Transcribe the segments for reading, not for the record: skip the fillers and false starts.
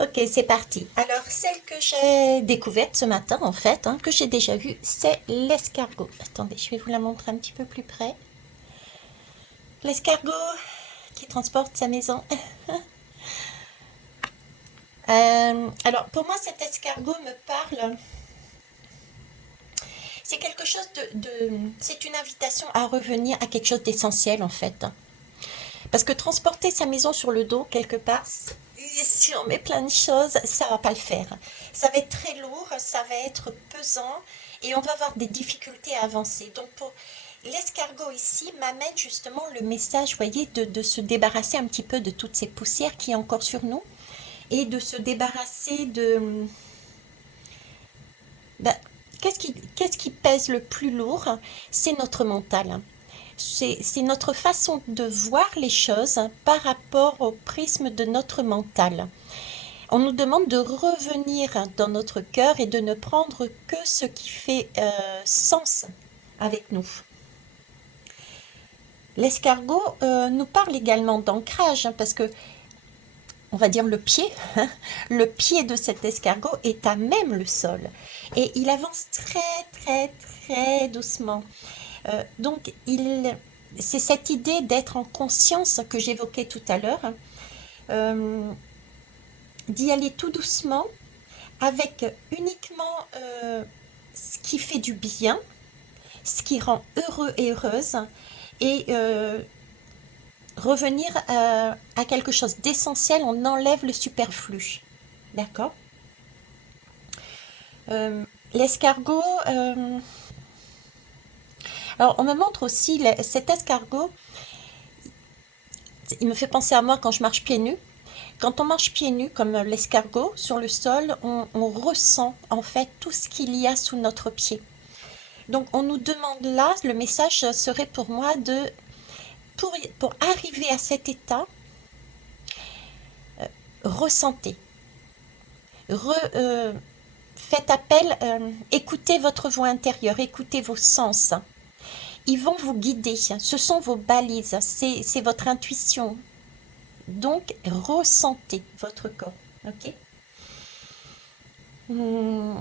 Ok, c'est parti. Alors, celle que j'ai découverte ce matin, en fait, hein, que j'ai déjà vue, c'est l'escargot. Attendez, je vais vous la montrer un petit peu plus près. L'escargot qui transporte sa maison. Alors, pour moi, cet escargot me parle. C'est quelque chose c'est une invitation à revenir à quelque chose d'essentiel, en fait. Parce que transporter sa maison sur le dos, quelque part, si on met plein de choses, ça va pas le faire. Ça va être très lourd, ça va être pesant et on va avoir des difficultés à avancer. Donc pour l'escargot ici m'amène justement le message, voyez, de se débarrasser un petit peu de toutes ces poussières qui est encore sur nous et de se débarrasser de... Ben, qu'est-ce qui pèse le plus lourd? C'est notre mental. C'est notre façon de voir les choses par rapport au prisme de notre mental. On nous demande de revenir dans notre cœur et de ne prendre que ce qui fait sens avec nous. L'escargot nous parle également d'ancrage, hein, parce que, on va dire le pied, le pied de cet escargot est à même le sol. Et il avance très très très doucement. Donc, c'est cette idée d'être en conscience que j'évoquais tout à l'heure, euh, d'y aller tout doucement avec uniquement ce qui fait du bien, ce qui rend heureux et heureuse, et revenir à quelque chose d'essentiel, on enlève le superflu. D'accord. L'escargot, alors on me montre aussi cet escargot, il me fait penser à moi quand je marche pieds nus. Quand on marche pieds nus, comme l'escargot, sur le sol, on ressent en fait tout ce qu'il y a sous notre pied. Donc on nous demande là, le message serait pour moi pour arriver à cet état, ressentez, re, euh, faites appel, écoutez votre voix intérieure, écoutez vos sens. Ils vont vous guider, ce sont vos balises, c'est votre intuition. Donc ressentez votre corps. Ok. Hmm,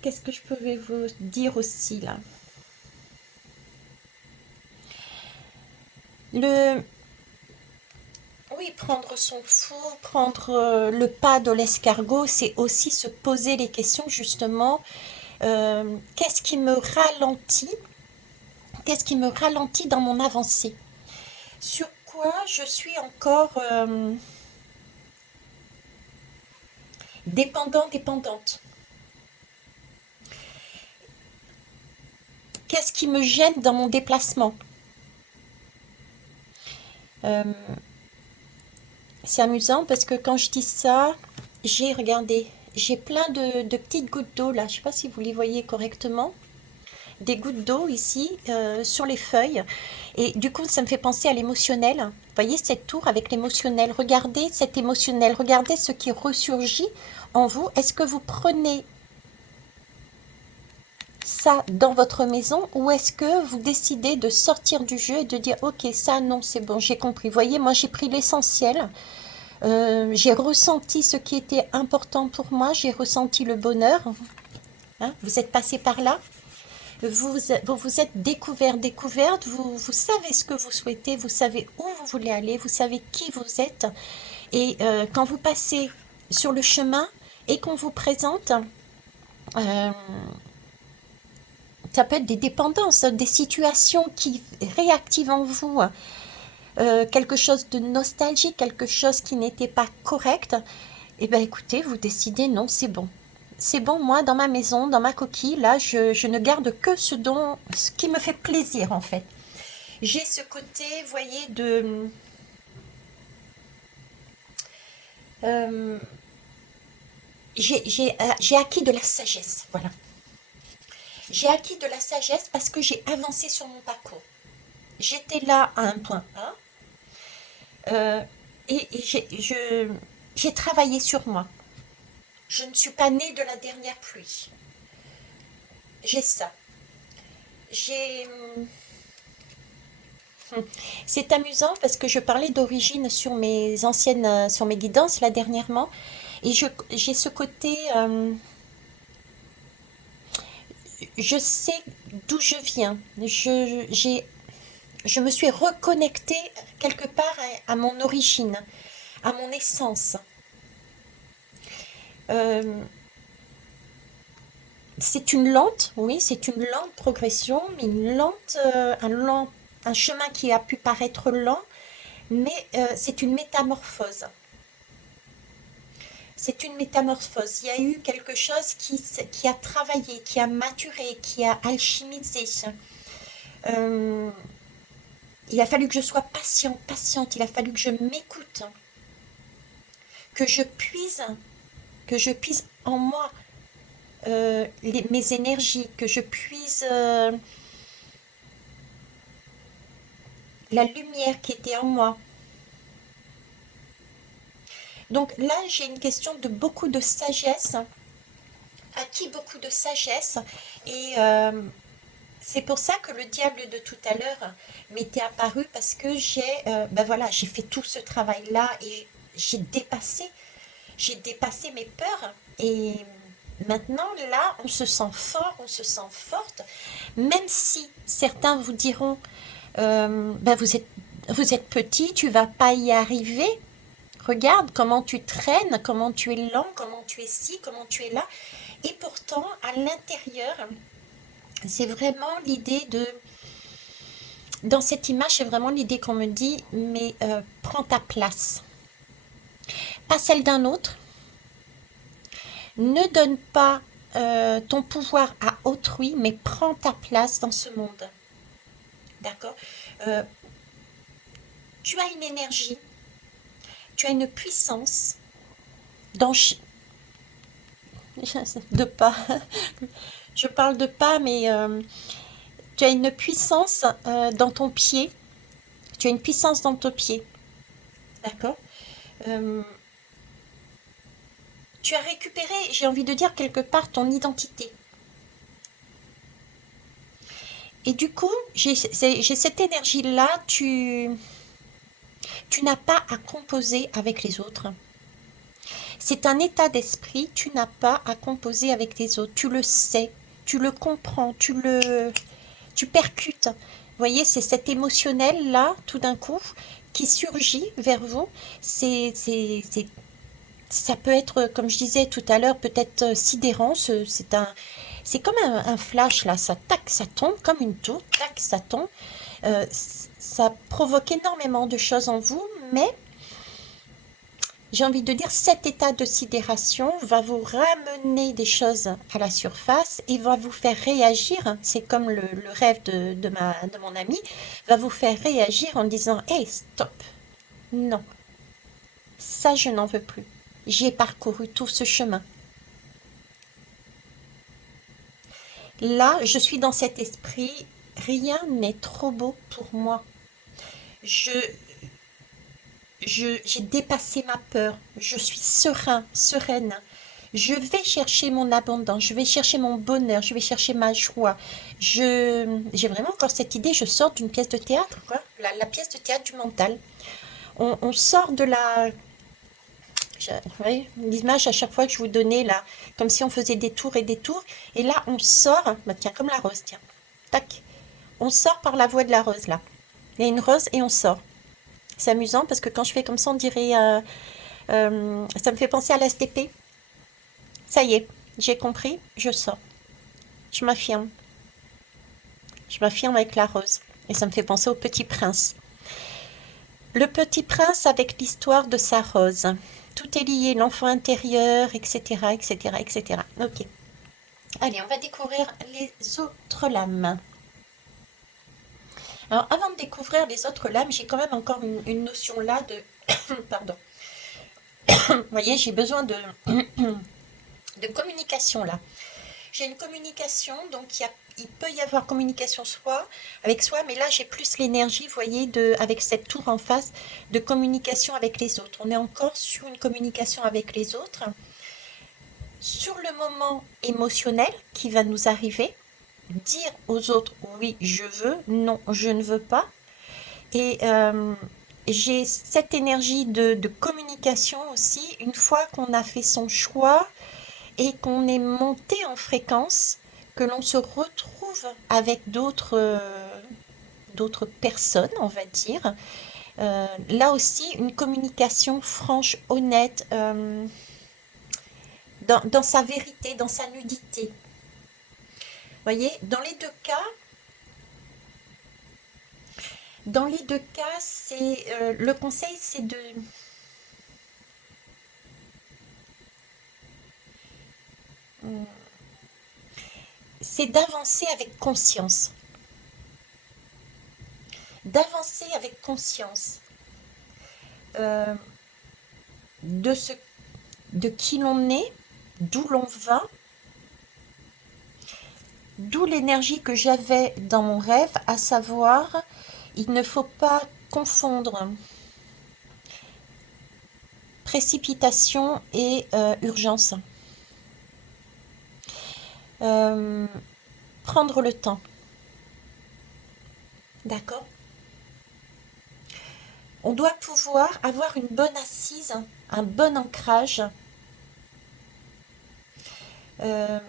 Qu'est-ce que je pouvais vous dire aussi là? Le, oui, prendre son four, prendre le pas de l'escargot, c'est aussi se poser les questions justement. Qu'est-ce qui me ralentit? Qu'est-ce qui me ralentit dans mon avancée? Sur quoi je suis encore dépendant, dépendante? Qu'est-ce qui me gêne dans mon déplacement? Euh, c'est amusant parce que quand je dis ça, regardé, j'ai plein de petites gouttes d'eau là. Je ne sais pas si vous les voyez correctement. Des gouttes d'eau ici sur les feuilles. Et du coup, ça me fait penser à l'émotionnel. Vous voyez cette tour avec l'émotionnel. Regardez cet émotionnel. Regardez ce qui ressurgit en vous. Est-ce que vous prenez ça dans votre maison ou est-ce que vous décidez de sortir du jeu et de dire ok, ça non, c'est bon, j'ai compris. Vous voyez, moi j'ai pris l'essentiel. J'ai ressenti ce qui était important pour moi. J'ai ressenti le bonheur. Hein, vous êtes passé par là. Vous êtes découvert, découverte, vous savez ce que vous souhaitez, vous savez où vous voulez aller, vous savez qui vous êtes. Et quand vous passez sur le chemin et qu'on vous présente, euh, ça peut être des dépendances, des situations qui réactivent en vous quelque chose de nostalgique, quelque chose qui n'était pas correct. Et bien écoutez, vous décidez non, c'est bon. C'est bon, moi, dans ma maison, dans ma coquille, là, je ne garde que ce qui me fait plaisir, en fait. J'ai ce côté, vous voyez, euh, j'ai acquis de la sagesse, voilà. J'ai acquis de la sagesse parce que j'ai avancé sur mon parcours. J'étais là à un point A et j'ai travaillé sur moi. Je ne suis pas née de la dernière pluie. J'ai ça. J'ai C'est amusant parce que je parlais d'origine sur mes anciennes, sur mes guidances là dernièrement, et j'ai ce côté, je sais d'où je viens. Je me suis reconnectée quelque part à mon origine, à mon essence. Euh, c'est une lente, oui, c'est une lente progression, mais une lente, un chemin qui a pu paraître lent, mais c'est une métamorphose. C'est une métamorphose. Il y a eu quelque chose qui a travaillé, qui a maturé, qui a alchimisé. Euh, il a fallu que je sois patiente. Il a fallu que je m'écoute, que je puise, que je puise en moi mes énergies, que je puise la lumière qui était en moi. Donc là, j'ai une question de beaucoup de sagesse, acquis beaucoup de sagesse, et c'est pour ça que le diable de tout à l'heure m'était apparu parce que ben voilà, j'ai fait tout ce travail-là et j'ai dépassé mes peurs et maintenant là, on se sent fort, on se sent forte, même si certains vous diront, ben vous êtes petit, tu vas pas y arriver. Regarde comment tu traînes, comment tu es lent, comment tu es ci, comment tu es là. Et pourtant, à l'intérieur, c'est vraiment l'idée de... Dans cette image, c'est vraiment l'idée qu'on me dit, mais prends ta place. Pas celle d'un autre. Ne donne pas ton pouvoir à autrui, mais prends ta place dans ce monde. D'accord. Euh, Tu as une énergie, tu as une puissance dans... De pas. Je parle de pas, mais tu as une puissance dans ton pied. Tu as une puissance dans ton pied. D'accord. Euh, Tu as récupéré, j'ai envie de dire, quelque part ton identité. Et du coup, j'ai cette énergie-là, tu n'as pas à composer avec les autres. C'est un état d'esprit, tu n'as pas à composer avec les autres. Tu le sais, tu le comprends, tu percutes. Vous voyez, c'est cet émotionnel-là, tout d'un coup, qui surgit vers vous. Ça peut être, comme je disais tout à l'heure, peut-être sidérant. C'est comme un flash là, ça tac, ça tombe comme une tour, tac, ça tombe. Ça provoque énormément de choses en vous, mais j'ai envie de dire, cet état de sidération va vous ramener des choses à la surface et va vous faire réagir. C'est comme le rêve de mon ami, va vous faire réagir en disant, hey, stop, non, ça je n'en veux plus. J'ai parcouru tout ce chemin. Là, je suis dans cet esprit, rien n'est trop beau pour moi. Je, j'ai dépassé ma peur, je suis sereine. Je vais chercher mon abondance, je vais chercher mon bonheur, je vais chercher ma joie. J'ai vraiment encore cette idée, je sors d'une pièce de théâtre, quoi. La pièce de théâtre du mental. On sort de la... Oui, l'image à chaque fois que je vous donnais là, comme si on faisait des tours et des tours. Et là, on sort, bah tiens, comme la rose, tiens. Tac. On sort par la voie de la rose là. Il y a une rose et on sort. C'est amusant parce que quand je fais comme ça, on dirait... ça me fait penser à la STP. Ça y est, j'ai compris, je sors. Je m'affirme. Je m'affirme avec la rose. Et ça me fait penser au Petit Prince. Le Petit Prince avec l'histoire de sa rose. Tout est lié, l'enfant intérieur, etc., etc., etc. Ok. Allez, on va découvrir les autres lames. Alors, avant de découvrir les autres lames, j'ai quand même encore une notion là de... Pardon. Vous voyez, j'ai besoin de communication là. J'ai une communication, donc il peut y avoir communication avec soi, mais là j'ai plus l'énergie, vous voyez, avec cette tour en face, de communication avec les autres. On est encore sur une communication avec les autres. Sur le moment émotionnel qui va nous arriver, dire aux autres oui je veux, non je ne veux pas, Et j'ai cette énergie de communication aussi, une fois qu'on a fait son choix et qu'on est monté en fréquence, que l'on se retrouve avec d'autres personnes, on va dire. Là aussi, une communication franche, honnête, dans sa vérité, dans sa nudité. Vous voyez, dans les deux cas, c'est le conseil, c'est d'avancer avec conscience, d'avancer avec conscience euh, de ce, de qui l'on est, d'où l'on va, d'où l'énergie que j'avais dans mon rêve, à savoir, il ne faut pas confondre précipitation et urgence. Euh, Prendre le temps, d'accord? On doit pouvoir avoir une bonne assise, un bon ancrage. Euh,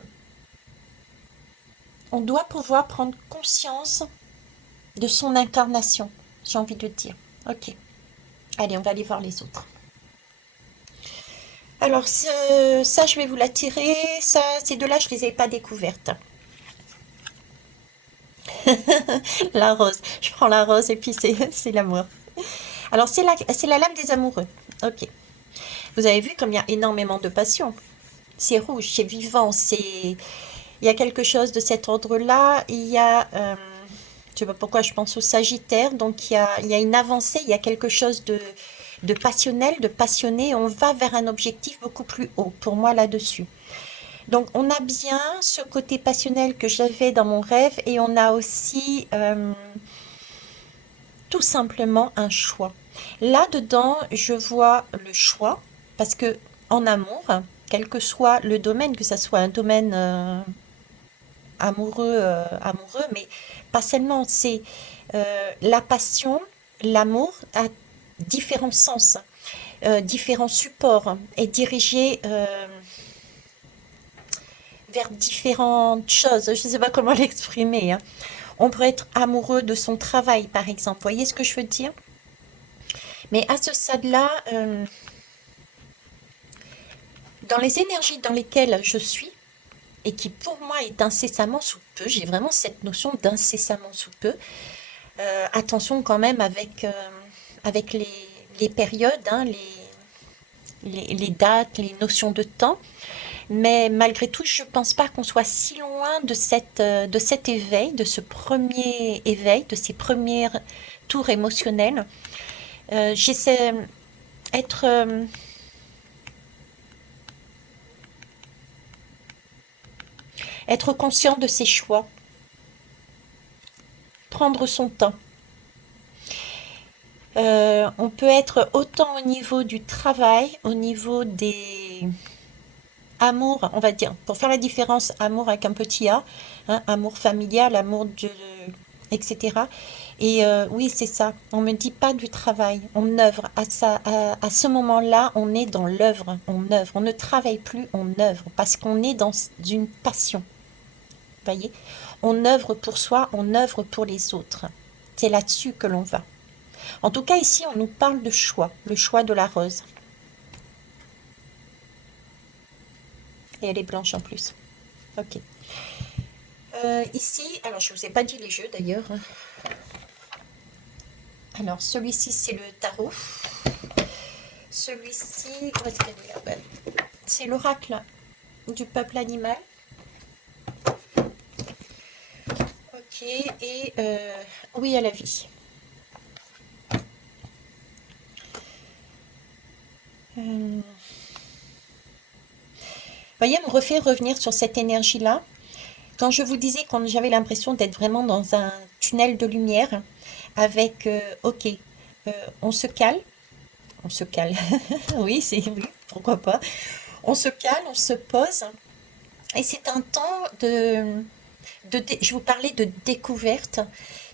on doit pouvoir prendre conscience de son incarnation, j'ai envie de dire. Ok, allez, on va aller voir les autres. Alors, ça, je vais vous la tirer. Ça, ces deux-là, je ne les ai pas découvertes. La rose. Je prends la rose et puis c'est l'amour. Alors, c'est la lame des amoureux. Ok. Vous avez vu comme il y a énormément de passion. C'est rouge, c'est vivant, il y a quelque chose de cet ordre-là. Il y a, je sais pas pourquoi je pense au Sagittaire, donc il y a une avancée, il y a quelque chose de passionnel, de passionné. On va vers un objectif beaucoup plus haut, pour moi, là-dessus. Donc, on a bien ce côté passionnel que j'avais dans mon rêve et on a aussi tout simplement un choix. Là-dedans, je vois le choix parce que en amour, quel que soit le domaine, que ce soit un domaine amoureux, mais pas seulement, c'est la passion, l'amour a différents sens, différents supports, est dirigé vers différentes choses. Je ne sais pas comment l'exprimer, hein. On pourrait être amoureux de son travail, par exemple. Vous voyez ce que je veux dire? Mais à ce stade-là, dans les énergies dans lesquelles je suis, et qui pour moi est incessamment sous peu, j'ai vraiment cette notion d'incessamment sous peu. Attention quand même avec les périodes, hein, les dates, les notions de temps. Mais malgré tout, je ne pense pas qu'on soit si loin de cet éveil, de ce premier éveil, de ces premiers tours émotionnels. J'essaie être être conscient de ses choix, prendre son temps. On peut être autant au niveau du travail, au niveau des amours, on va dire, pour faire la différence, amour avec un petit A, hein, amour familial, etc. Et oui, c'est ça. On ne me dit pas du travail, on œuvre. À ce moment-là, on est dans l'œuvre, on œuvre. On ne travaille plus, on œuvre, parce qu'on est dans une passion. Vous voyez? On œuvre pour soi, on œuvre pour les autres. C'est là-dessus que l'on va. En tout cas, ici, on nous parle de choix, le choix de la rose. Et elle est blanche en plus. Ok. Ici, alors je ne vous ai pas dit les jeux d'ailleurs. Alors, celui-ci, c'est le tarot. Celui-ci, où est-ce qu'elle est là? Ouais. C'est l'oracle du peuple animal. Ok, et oui à la vie. Vous voyez, me refait revenir sur cette énergie-là. Quand je vous disais que j'avais l'impression d'être vraiment dans un tunnel de lumière, avec, ok, on se cale, on se cale, oui, oui, pourquoi pas, on se cale, on se pose, et c'est un temps je vous parlais de découverte,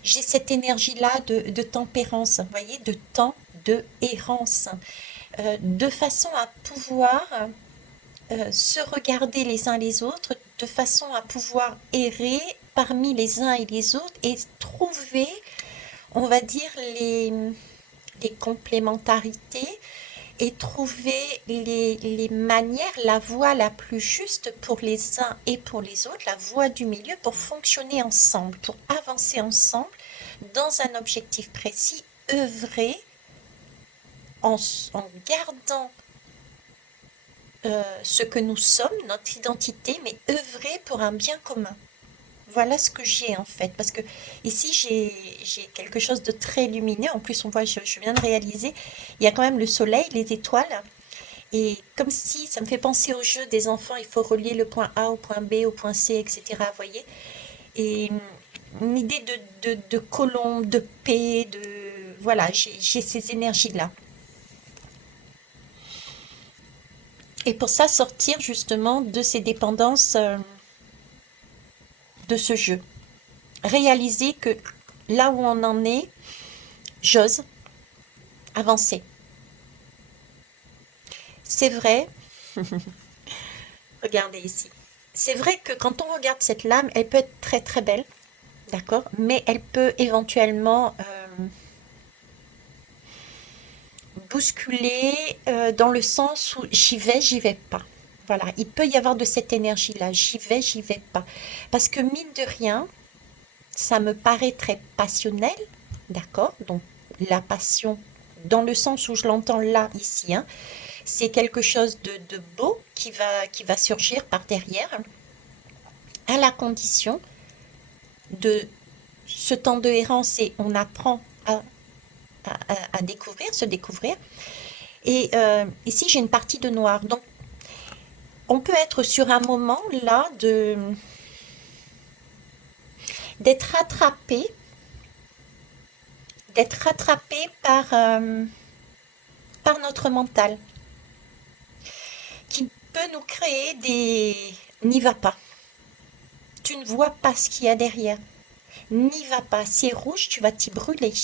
J'ai cette énergie-là de tempérance, vous voyez, de temps de errance, de façon à pouvoir se regarder les uns les autres, de façon à pouvoir errer parmi les uns et les autres et trouver, on va dire, les complémentarités et trouver les manières, la voie la plus juste pour les uns et pour les autres, la voie du milieu pour fonctionner ensemble, pour avancer ensemble dans un objectif précis, œuvrer en gardant ce que nous sommes, notre identité, mais œuvrer pour un bien commun. Voilà ce que j'ai en fait, parce que ici j'ai quelque chose de très lumineux. En plus, on voit, je viens de réaliser, il y a quand même le soleil, les étoiles, et comme si ça me fait penser au jeu des enfants, il faut relier le point A au point B, au point C, etc. Vous voyez? Et une idée de colombe, de paix, de voilà, j'ai ces énergies-là. Et pour ça, sortir justement de ces dépendances de ce jeu. Réaliser que là où on en est, j'ose avancer. C'est vrai, regardez ici. C'est vrai que quand on regarde cette lame, elle peut être très très belle, d'accord, mais elle peut éventuellement bousculer dans le sens où j'y vais pas. Voilà, il peut y avoir de cette énergie-là, j'y vais pas. Parce que mine de rien, ça me paraît très passionnel, d'accord? Donc la passion, dans le sens où je l'entends là, ici, hein, c'est quelque chose de beau qui va surgir par derrière, à la condition de ce temps de errance et on apprend à découvrir, se découvrir. Et ici, j'ai une partie de noir. Donc, on peut être sur un moment là d'être rattrapé par notre mental, qui peut nous créer des n'y va pas. Tu ne vois pas ce qu'il y a derrière. N'y va pas. C'est rouge, tu vas t'y brûler.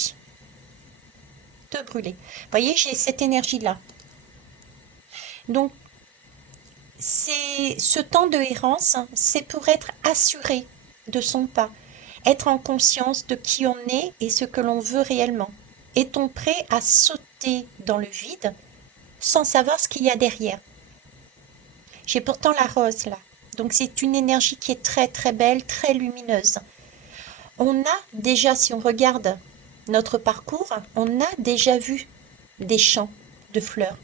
Te brûler. Vous voyez, j'ai cette énergie-là. Donc, c'est ce temps de errance, c'est pour être assuré de son pas, être en conscience de qui on est et ce que l'on veut réellement. Est-on prêt à sauter dans le vide sans savoir ce qu'il y a derrière? J'ai pourtant la rose là. Donc c'est une énergie qui est très très belle, très lumineuse. On a déjà, si on regarde notre parcours, on a déjà vu des champs de fleurs.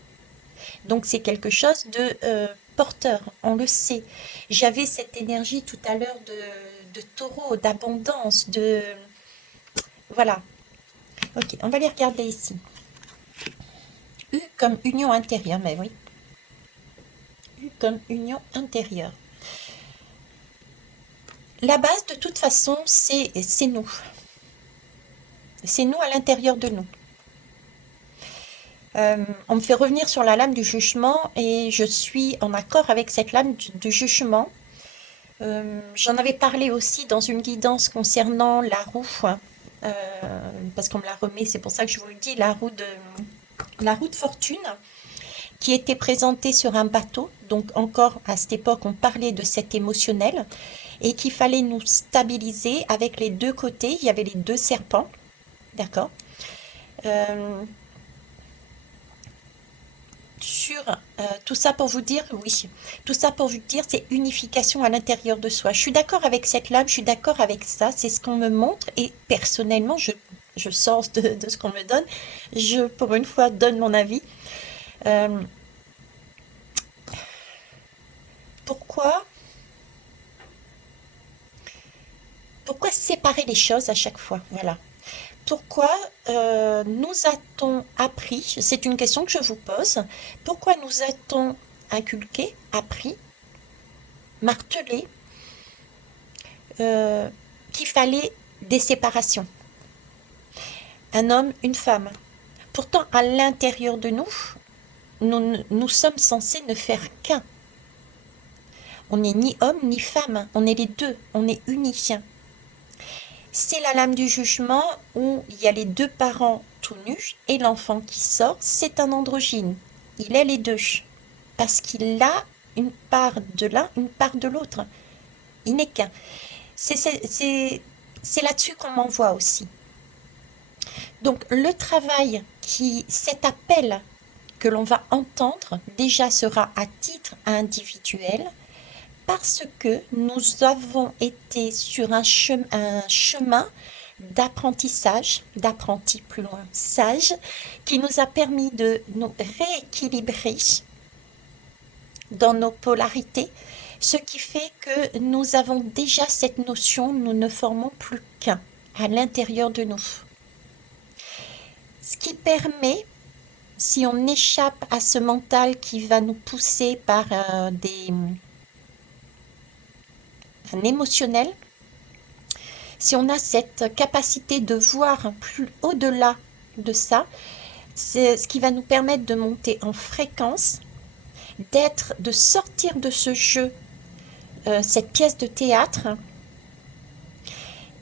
Donc c'est quelque chose de porteur, on le sait. J'avais cette énergie tout à l'heure de taureau, d'abondance, de... Voilà. Ok, on va les regarder ici. U comme union intérieure, mais oui. U comme union intérieure. La base, de toute façon, c'est nous. C'est nous à l'intérieur de nous. On me fait revenir sur la lame du jugement et je suis en accord avec cette lame du jugement. J'en avais parlé aussi dans une guidance concernant la roue, euh, parce qu'on me la remet, c'est pour ça que je vous le dis, la roue de fortune, qui était présentée sur un bateau. Donc encore à cette époque, on parlait de cet émotionnel et qu'il fallait nous stabiliser avec les deux côtés. Il y avait les deux serpents, d'accord. Euh, sur tout ça pour vous dire, oui, tout ça pour vous dire, c'est unification à l'intérieur de soi. Je suis d'accord avec cette lame, je suis d'accord avec ça, c'est ce qu'on me montre et personnellement, je sors de ce qu'on me donne, je, pour une fois, donne mon avis. Euh, pourquoi, pourquoi séparer les choses à chaque fois? Voilà. Pourquoi nous a-t-on appris, c'est une question que je vous pose, pourquoi nous a-t-on inculqué, appris, martelé euh, qu'il fallait des séparations. Un homme, une femme. Pourtant, à l'intérieur de nous, nous sommes censés ne faire qu'un. On n'est ni homme ni femme, on est les deux, on est unis. C'est la lame du jugement où il y a les deux parents tout nus et l'enfant qui sort, c'est un androgyne. Il est les deux. Parce qu'il a une part de l'un, une part de l'autre. Il n'est qu'un. C'est là-dessus qu'on m'envoie aussi. Donc le travail cet appel que l'on va entendre déjà sera à titre individuel parce que nous avons été sur un chemin d'apprentissage, d'apprenti plus loin, sage, qui nous a permis de nous rééquilibrer dans nos polarités, ce qui fait que nous avons déjà cette notion, nous ne formons plus qu'un à l'intérieur de nous. Ce qui permet, si on échappe à ce mental qui va nous pousser par un émotionnel, si on a cette capacité de voir plus au-delà de ça, c'est ce qui va nous permettre de monter en fréquence, de sortir de ce jeu, cette pièce de théâtre,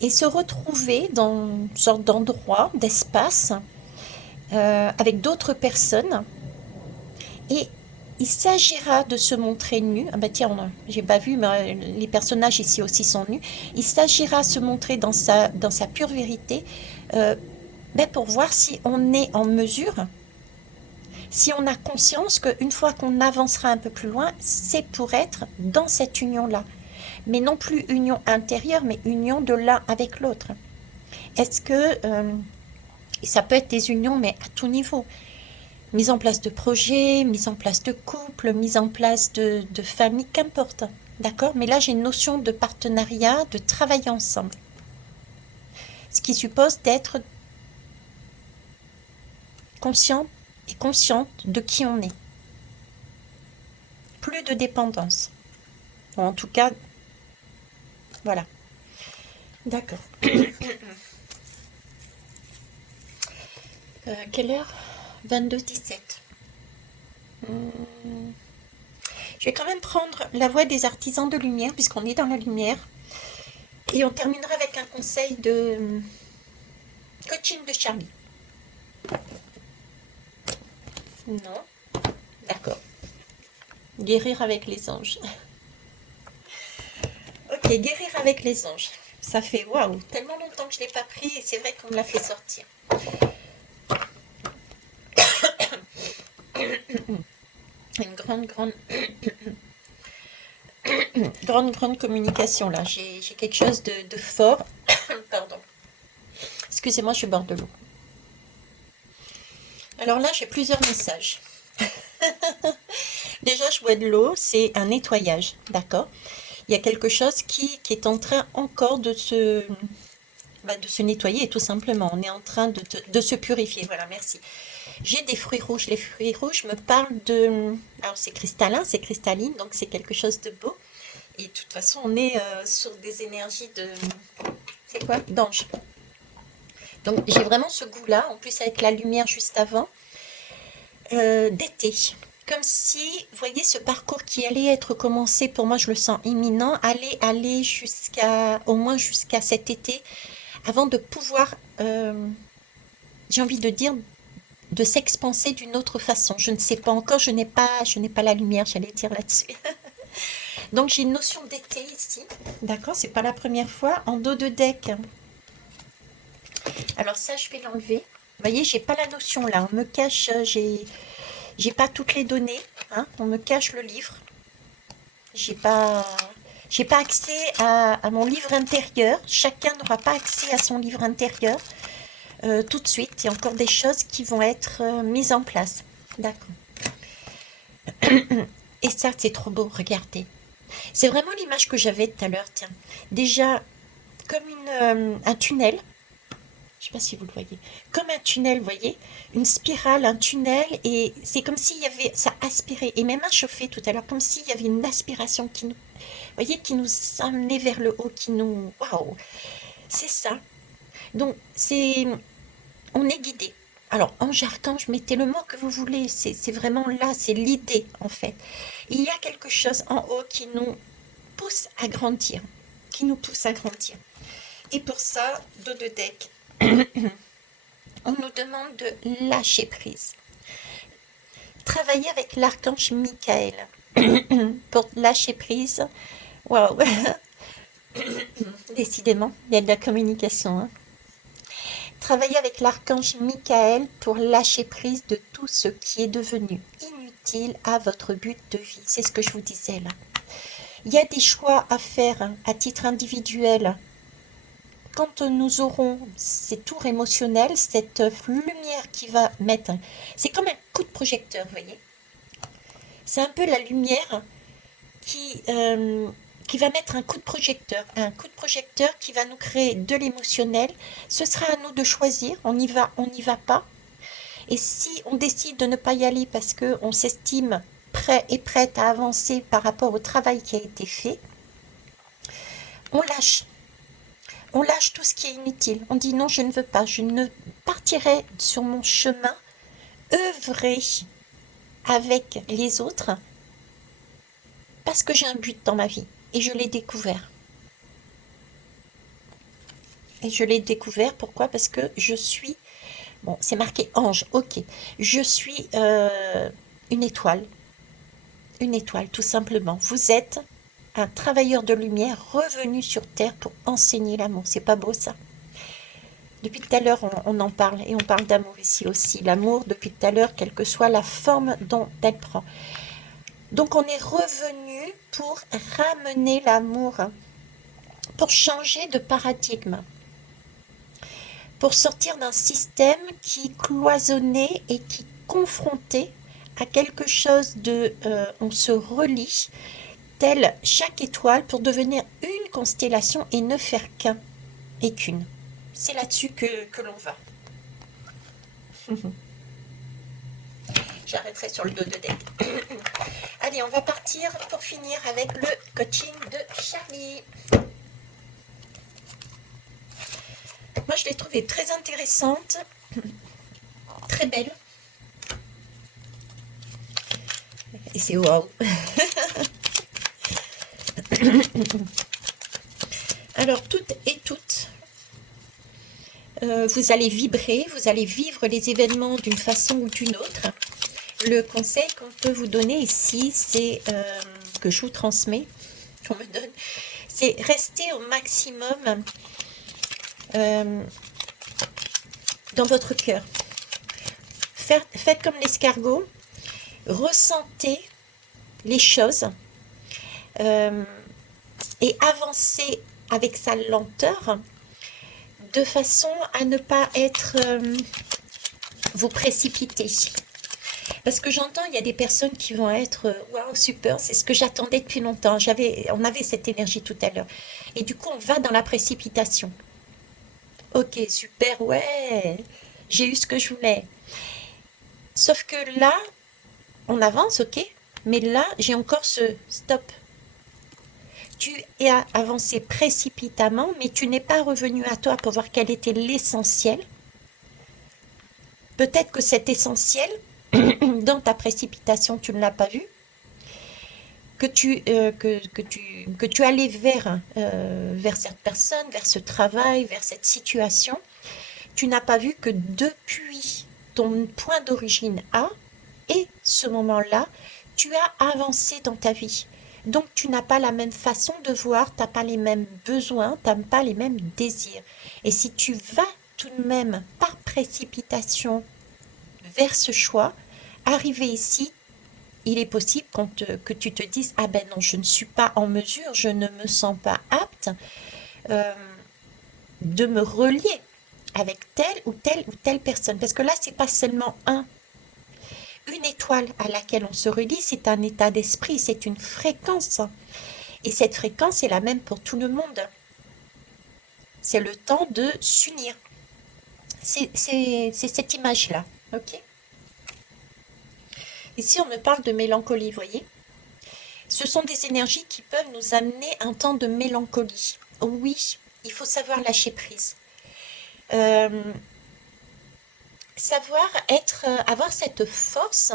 et se retrouver dans une sorte d'endroit, d'espace, avec d'autres personnes. Et il s'agira de se montrer nu. Ah bah tiens, j'ai pas vu, mais les personnages ici aussi sont nus. Il s'agira de se montrer dans sa pure vérité, pour voir si on est en mesure, si on a conscience qu'une fois qu'on avancera un peu plus loin, c'est pour être dans cette union-là. Mais non plus union intérieure, mais union de l'un avec l'autre. Est-ce que ça peut être des unions, mais à tout niveau. Mise en place de projets, mise en place de couple, mise en place de famille, qu'importe. D'accord? Mais là, j'ai une notion de partenariat, de travailler ensemble. Ce qui suppose d'être conscient et consciente de qui on est. Plus de dépendance. Ou en tout cas, voilà. D'accord. Quelle heure? 22h17. Je vais quand même prendre la voix des artisans de lumière, puisqu'on est dans la lumière. Et on terminera avec un conseil de coaching de Charlie. Non? D'accord. Guérir avec les anges. Ok, guérir avec les anges. Ça fait waouh, tellement longtemps que je ne l'ai pas pris et c'est vrai qu'on me l'a fait sortir. Une grande communication là. J'ai quelque chose de fort. Pardon. Excusez-moi, je suis bord de l'eau. Alors là, j'ai plusieurs messages. Déjà, je bois de l'eau, c'est un nettoyage, d'accord? Il y a quelque chose qui est en train encore de se nettoyer, tout simplement. On est en train de se purifier. Voilà, merci. J'ai des fruits rouges. Les fruits rouges me parlent de... Alors, c'est cristallin, c'est cristalline, donc c'est quelque chose de beau. Et de toute façon, on est sur des énergies de... C'est quoi? D'ange. Donc, j'ai vraiment ce goût-là, en plus avec la lumière juste avant, d'été. Comme si, vous voyez, ce parcours qui allait être commencé, pour moi, je le sens imminent, allait aller au moins jusqu'à cet été, avant de pouvoir, j'ai envie de dire, de s'expanser d'une autre façon. Je ne sais pas encore, je n'ai pas la lumière, j'allais dire là-dessus. Donc j'ai une notion d'été ici, d'accord, c'est pas la première fois, en dos de deck. Alors ça, je vais l'enlever. Vous voyez, j'ai pas la notion là, on me cache, j'ai pas toutes les données, hein, on me cache le livre. J'ai pas accès à mon livre intérieur. Chacun n'aura pas accès à son livre intérieur tout de suite. Il y a encore des choses qui vont être mises en place. D'accord. Et ça, c'est trop beau, regardez. C'est vraiment l'image que j'avais tout à l'heure, tiens. Déjà, comme un tunnel. Je ne sais pas si vous le voyez. Comme un tunnel, vous voyez, une spirale, un tunnel, et c'est comme s'il y avait, ça aspirait, et même un chauffé tout à l'heure, comme s'il y avait une aspiration qui nous, vous voyez, qui nous amenait vers le haut, qui nous, waouh, c'est ça. Donc, on est guidé. Alors, ange, archange, mettez le mot que vous voulez, c'est vraiment là, c'est l'idée, en fait. Il y a quelque chose en haut qui nous pousse à grandir, qui nous pousse à grandir. Et pour ça, dos de deck, on nous demande de lâcher prise. Travailler avec l'archange Michael pour lâcher prise. Waouh, décidément, il y a de la communication. Hein. Travailler avec l'archange Michael pour lâcher prise de tout ce qui est devenu inutile à votre but de vie. C'est ce que je vous disais là. Il y a des choix à faire hein, à titre individuel. Quand nous aurons ces tours émotionnels, cette lumière qui va mettre, c'est comme un coup de projecteur, vous voyez. C'est un peu la lumière qui va mettre un coup de projecteur qui va nous créer de l'émotionnel. Ce sera à nous de choisir, on n'y va pas. Et si on décide de ne pas y aller parce qu'on s'estime prêt et prête à avancer par rapport au travail qui a été fait, on lâche. On lâche tout ce qui est inutile. On dit non, je ne veux pas. Je ne partirai sur mon chemin œuvrer avec les autres parce que j'ai un but dans ma vie et je l'ai découvert. Et je l'ai découvert, pourquoi? Parce que je suis, bon, c'est marqué ange, ok, je suis une étoile, tout simplement. Vous êtes un travailleur de lumière revenu sur Terre pour enseigner l'amour. C'est pas beau ça? Depuis tout à l'heure, on en parle, et on parle d'amour ici aussi. L'amour, depuis tout à l'heure, quelle que soit la forme dont elle prend. Donc on est revenu pour ramener l'amour, pour changer de paradigme, pour sortir d'un système qui cloisonnait et qui confrontait à quelque chose de on se relie, telle chaque étoile, pour devenir une constellation et ne faire qu'un et qu'une. C'est là-dessus que l'on va. J'arrêterai sur le dos de deck. Allez, on va partir pour finir avec le coaching de Charlie. Moi, je l'ai trouvée très intéressante, très belle. Et c'est wow. Alors, toutes et toutes, vous allez vibrer, vous allez vivre les événements d'une façon ou d'une autre. Le conseil qu'on peut vous donner ici, c'est que je vous transmets, qu'on me donne, c'est rester au maximum dans votre cœur. Faites comme l'escargot, ressentez les choses et avancez avec sa lenteur de façon à ne pas être vous précipiter. Parce que j'entends, il y a des personnes qui vont être waouh, super, c'est ce que j'attendais depuis longtemps. On avait cette énergie tout à l'heure. Et du coup, on va dans la précipitation. Ok, super, ouais, j'ai eu ce que je voulais. Sauf que là, on avance, ok, mais là, j'ai encore ce stop. Tu as avancé précipitamment, mais tu n'es pas revenu à toi pour voir quel était l'essentiel. Peut-être que cet essentiel, dans ta précipitation, tu ne l'as pas vu, que tu allais vers cette personne, vers ce travail, vers cette situation. Tu n'as pas vu que depuis ton point d'origine A et ce moment-là, tu as avancé dans ta vie. Donc tu n'as pas la même façon de voir, tu n'as pas les mêmes besoins, tu n'as pas les mêmes désirs. Et si tu vas tout de même par précipitation vers ce choix, arrivé ici, il est possible que tu te dises ah ben non, je ne suis pas en mesure, je ne me sens pas apte de me relier avec telle ou telle personne. Parce que là, c'est pas seulement une étoile à laquelle on se relie, c'est un état d'esprit, c'est une fréquence. Et cette fréquence est la même pour tout le monde. C'est le temps de s'unir. C'est cette image-là, ok? Ici, on me parle de mélancolie, vous voyez? Ce sont des énergies qui peuvent nous amener un temps de mélancolie. Oui, il faut savoir lâcher prise. Savoir avoir cette force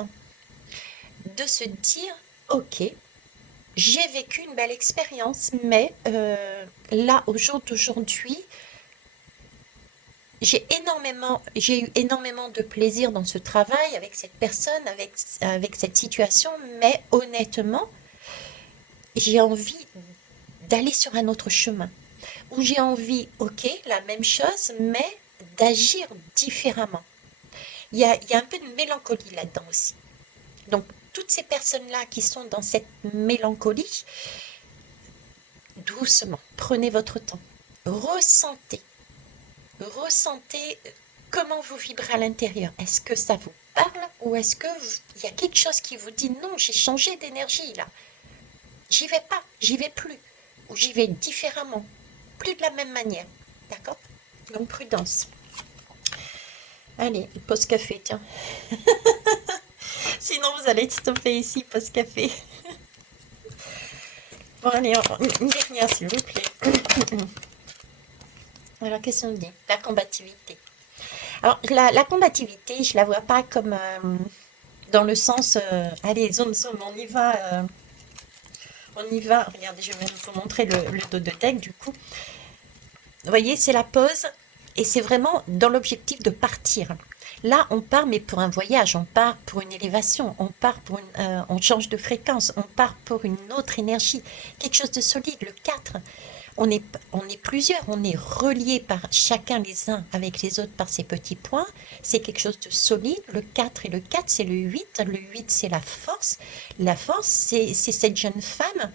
de se dire, ok, j'ai vécu une belle expérience, mais là, au jour d'aujourd'hui, j'ai eu énormément de plaisir dans ce travail avec cette personne, avec cette situation, mais honnêtement, j'ai envie d'aller sur un autre chemin, où j'ai envie, ok, la même chose, mais d'agir différemment. Il y a un peu de mélancolie là-dedans aussi. Donc, toutes ces personnes-là qui sont dans cette mélancolie, doucement, prenez votre temps, ressentez, ressentez comment vous vibrez à l'intérieur. Est-ce que ça vous parle ou est-ce que il y a quelque chose qui vous dit non, j'ai changé d'énergie là, j'y vais pas, j'y vais plus, ou j'y vais différemment, plus de la même manière, d'accord? Donc prudence. Allez, pause café, tiens. Sinon vous allez stopper ici, pause café. Bon allez, une dernière s'il vous plaît. Alors qu'est-ce qu'on dit? La combativité. Alors la combativité, je la vois pas comme dans le sens, allez, zoom, zoom, on y va. Regardez, je vais vous montrer le dos de deck du coup. Vous voyez, c'est la pause et c'est vraiment dans l'objectif de partir. Là, on part, mais pour un voyage, on part pour une élévation, on part on change de fréquence, on part pour une autre énergie, quelque chose de solide. Le 4, on est plusieurs, on est reliés par chacun les uns avec les autres par ces petits points. C'est quelque chose de solide. Le 4 et le 4, c'est le 8. Le 8, c'est la force. La force, c'est cette jeune femme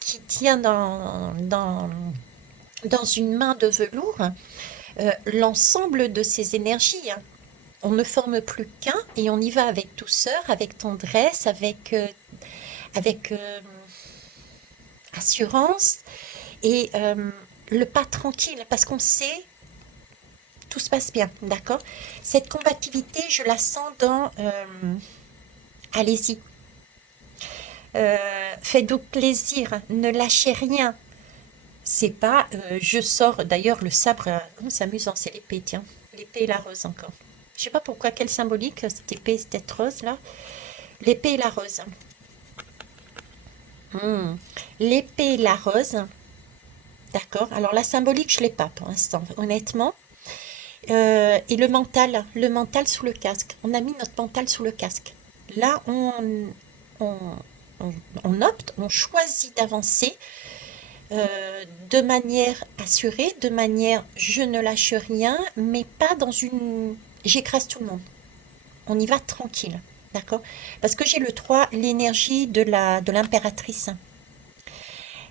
qui tient dans une main de velours l'ensemble de ces énergies, hein. On ne forme plus qu'un et on y va avec douceur, avec tendresse, avec assurance et le pas tranquille parce qu'on sait tout se passe bien, d'accord? Cette combativité, je la sens dans allez-y, faites-vous plaisir, ne lâchez rien. C'est pas, je sors d'ailleurs le sabre, c'est amusant, c'est l'épée, tiens, l'épée et la rose encore. Je sais pas pourquoi, quelle symbolique, cette épée, cette rose là. L'épée et la rose. Hmm. L'épée et la rose, d'accord. Alors la symbolique, je l'ai pas pour l'instant, honnêtement. Et le mental sous le casque. On a mis notre mental sous le casque. Là, on, on opte, on choisit d'avancer de manière assurée, de manière je ne lâche rien, mais pas dans une j'écrase tout le monde. On y va tranquille, d'accord? Parce que j'ai le 3, l'énergie de l'impératrice.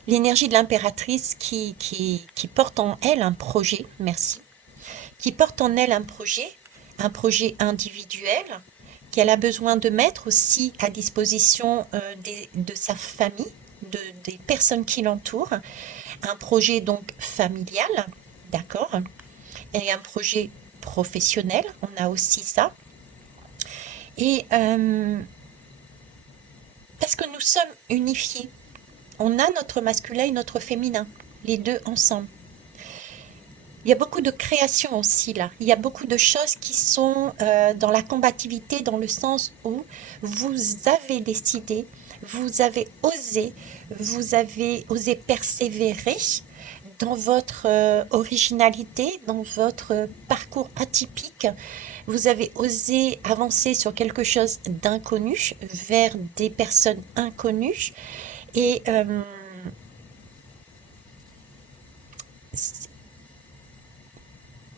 L'énergie de l'impératrice qui porte en elle un projet, merci, qui porte en elle un projet individuel, qu'elle a besoin de mettre aussi à disposition de sa famille, des personnes qui l'entourent, un projet donc familial, d'accord, et un projet professionnel, on a aussi ça. Et parce que nous sommes unifiés, on a notre masculin et notre féminin, les deux ensemble. Il y a beaucoup de création aussi là. Il y a beaucoup de choses qui sont dans la combativité, dans le sens où vous avez décidé, vous avez osé persévérer dans votre originalité, dans votre parcours atypique. Vous avez osé avancer sur quelque chose d'inconnu vers des personnes inconnues. Et il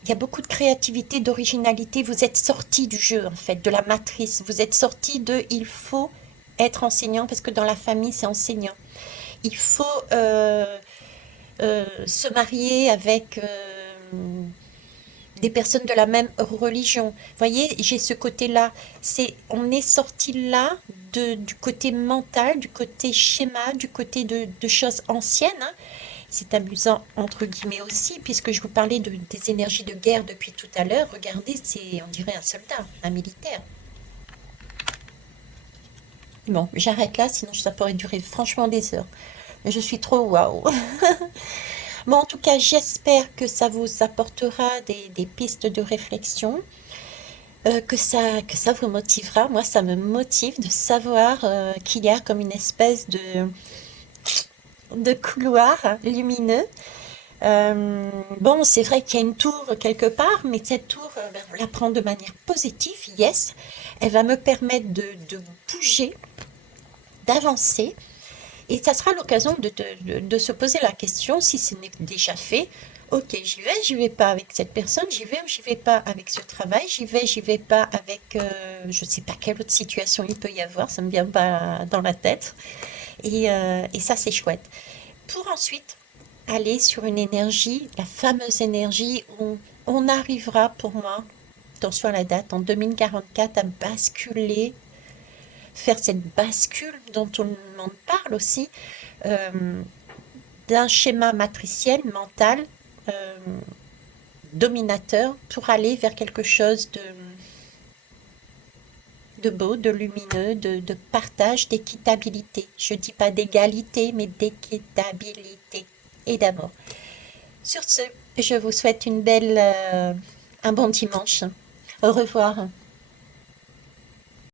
y a beaucoup de créativité, d'originalité. Vous êtes sorti du jeu, en fait, de la matrice. Vous êtes sorti de il faut être enseignant, parce que dans la famille, c'est enseignant. Il faut se marier avec des personnes de la même religion. Vous voyez, j'ai ce côté-là. On est sorti là du côté mental, du côté schéma, du côté de choses anciennes, hein. C'est amusant, entre guillemets aussi, puisque je vous parlais des énergies de guerre depuis tout à l'heure. Regardez, on dirait un soldat, un militaire. Bon, j'arrête là, sinon ça pourrait durer franchement des heures. Mais je suis trop waouh. Bon, en tout cas, j'espère que ça vous apportera des pistes de réflexion, que ça vous motivera. Moi, ça me motive de savoir qu'il y a comme une espèce de couloirs lumineux. Bon, c'est vrai qu'il y a une tour quelque part, mais cette tour, ben, on la prend de manière positive, yes. Elle va me permettre de bouger, d'avancer, et ça sera l'occasion de se poser la question, si ce n'est déjà fait, ok, j'y vais pas avec cette personne, j'y vais ou j'y vais pas avec ce travail, j'y vais pas avec, je sais pas quelle autre situation il peut y avoir, ça me vient pas dans la tête. Et ça, c'est chouette. Pour ensuite aller sur une énergie, la fameuse énergie où on arrivera pour moi, attention à la date, en 2044 à basculer, faire cette bascule dont tout le monde parle aussi, euh, d'un schéma matriciel, mental, euh, dominateur, pour aller vers quelque chose de beau, de lumineux, de partage, d'équitabilité. Je ne dis pas d'égalité, mais d'équitabilité et d'amour. Sur ce, je vous souhaite un bon dimanche. Au revoir.